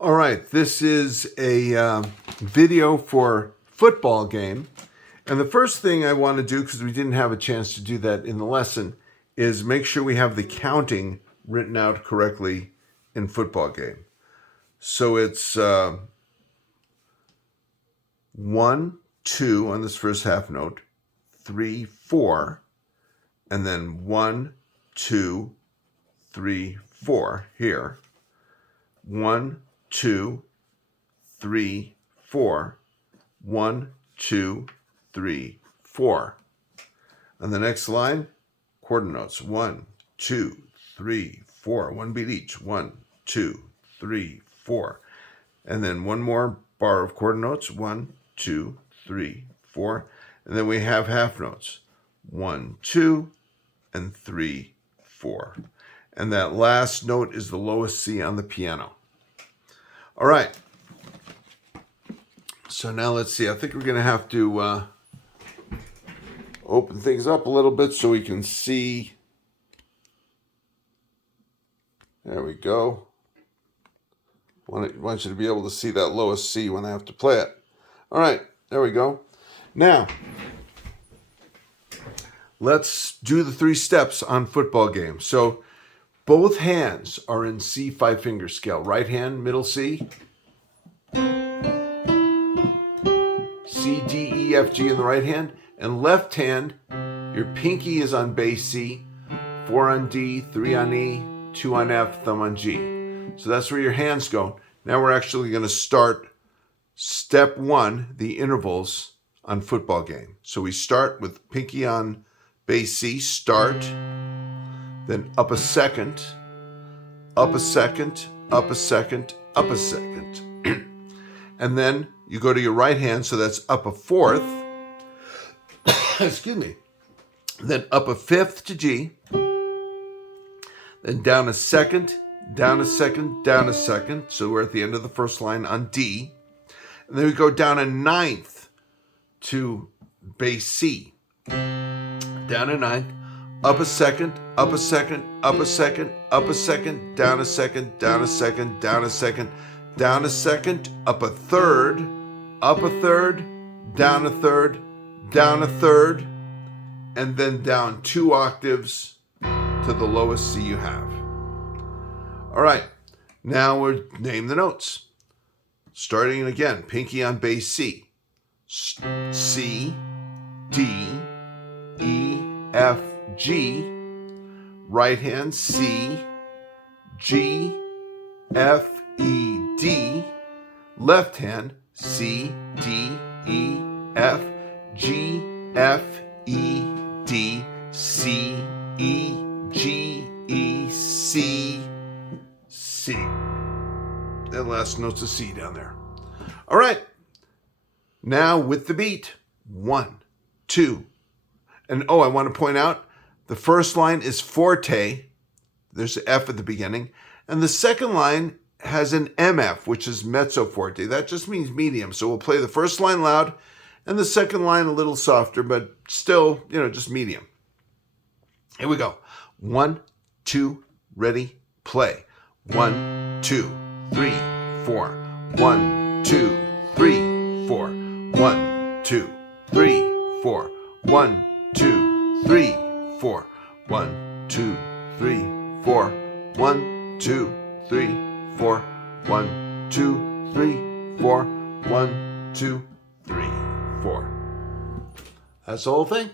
All right, this is a video for football game. And the first thing I want to do, because we didn't have a chance to do that in the lesson, is make sure we have the counting written out correctly in football game. So it's 1, 2 on this first half note, 3, 4, and then 1, 2, 3, 4 here. 1, 2, 3, 4. 1, 2, 3, 4. On the next line, quarter notes. 1, 2, 3, 4. One beat each. 1, 2, 3, 4. And then one more bar of quarter notes. 1, 2, 3, 4. And then we have half notes. 1, 2, and 3, 4. And that last note is the lowest C on the piano. All right. So now let's see. I think we're going to have to open things up a little bit so we can see. There we go. Want you to be able to see that lowest C when I have to play it. All right. There we go. Now, let's do the 3 steps on football game. So both hands are in C 5-finger scale. Right hand, middle C. C, D, E, F, G in the right hand. And left hand, your pinky is on bass C, 4 on D, 3 on E, 2 on F, thumb on G. So that's where your hands go. Now we're actually going to start step 1, the intervals on football game. So we start with pinky on bass C, start, then up a second, up a second, up a second, up a second. And then you go to your right hand, so that's up a 4th, excuse me, then up a 5th to G, then down a second, down a second, down a second, so we're at the end of the first line on D, and then we go down a 9th to bass C, down a 9th, up a second, up a second, up a second, up a second, down a second, down a second, down a second, down a second, up a 3rd, up a 3rd, down a 3rd, down a 3rd, and then down 2 octaves to the lowest C you have. All right, now we'll name the notes. Starting again, pinky on bass C. C, D, E, F, G. Right hand C, G, F, E, D. Left hand C, D, E, F, G, F, E, D, C, E, G, E, C, C. That last note's a C down there. All right. Now with the beat. 1, 2. And I want to point out, the first line is forte. There's an F at the beginning. And the second line has an MF, which is mezzo forte. That just means medium. So we'll play the first line loud and the second line a little softer, but still, just medium. Here we go. 1, 2, ready, play. 1, 2, 3, 4. 1, 2, 3, 4. 1, 2, 3, 4. 1, 2, 3, 4. 1, 2, 3, 4. 1, 2, 3, 4. 1, 2, 3, 4. 1, 2, 3, 4. That's the whole thing.